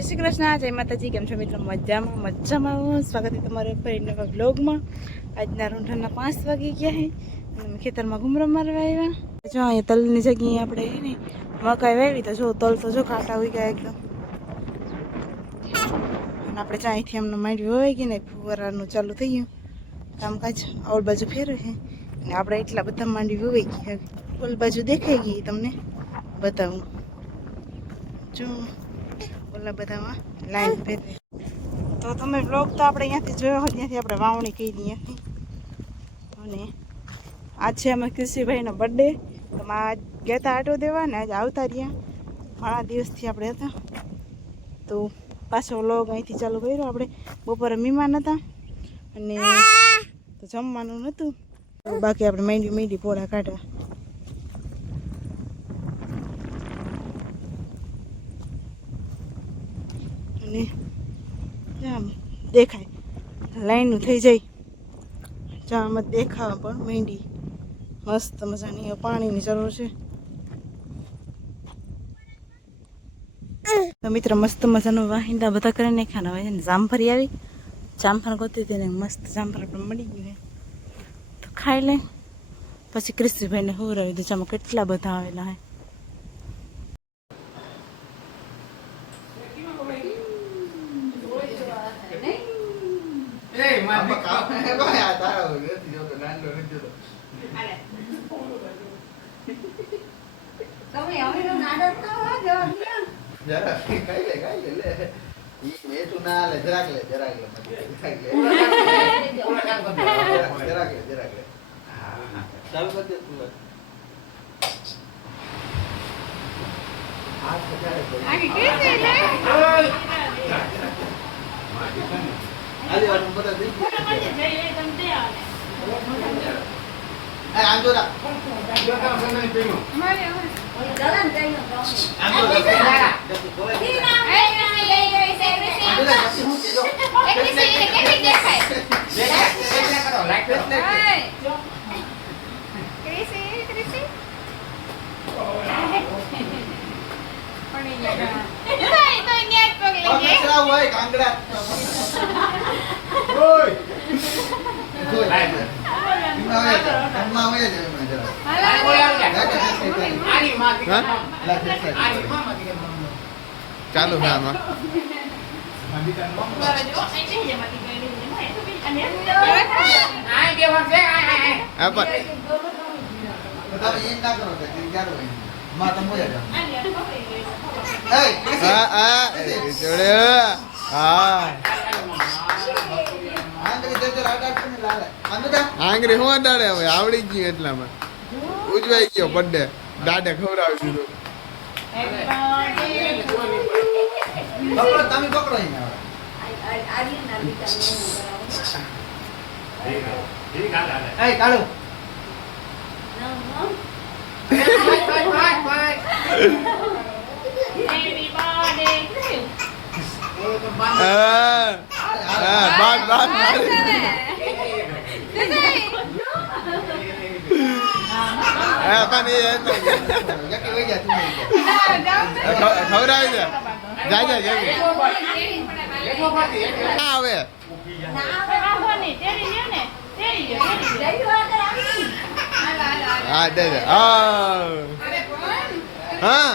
જય શ્રી કૃષ્ણ, જય માતાજી. કેમ છો મિત્રો? મજામાં. સ્વાગત છે તમારે ફરી નવા બ્લોગમાં. આજના રૂંઢાના 5 વાગી ગયા છે અને અમે ખેતરમાં ઘૂમરો મારવા આવ્યા. જો અહીંયા તલની જગ્યાએ આપણે ને મકાઈ વાવી તો જો તલ તો જો કાંટા હોય ગયા એકદમ. અને આપણે ચાંયથી એમને માંડવી હોય ગઈ ને ફુવારાનું ચાલુ થઈ ગયું કામકાજ. ઓલ બાજુ ફેરવે છે અને આપણે એટલા બધા માંડવી હોઈ ગઈ. હવે ઓલ બાજુ દેખાઈ ગઈ તમને બતાવું. જો ઓલા બધામાં લાઈન ફેરવે તો તમે બ્લોગ તો આપણે અહીંયાથી જોયો હોય ત્યાંથી આપણે વાવણી કરી ત્યાંથી. અને આજ છે અમે કૃષિભાઈનો બર્થડે. તો આજ ગયા હતા આટો દેવા ને આજે આવતા રહ્યા. ઘણા દિવસથી આપણે હતા તો પાછો વ્લોગ અહીંથી ચાલુ કર્યો. આપણે બપોરે મહેમાન હતા અને તો જમવાનું નહોતું બાકી આપણે માંડી પોળા કાઢવા. અને આમ દેખાય લાઈનનું થઈ જાય જામાં દેખાવા પણ માંડી મસ્ત મજાની. પાણીની જરૂર છે તો મિત્ર મસ્ત મજાનું વાહિંદા બધા કરી નાખ્યા. હોય ને જામફળી આવી, જામફળ ગોતી હતી ને મસ્ત જામફળ પણ મળી ગયું તો ખાઈ લે. પછી ક્રિસ્તીભાઈને હુરાવી દીધું. આમાં કેટલા બધા આવેલા હે. ચાલુ છે આમાં આંગળી હું અડાડે હવે આવડી ગયું એટલામાં ઉજવાઈ ગયો બર્થડે. દાડે ખવડાવી દીધું. તમે પકડો કાઢો. ખવડાવી દે. જા હવે હા દે દે. હા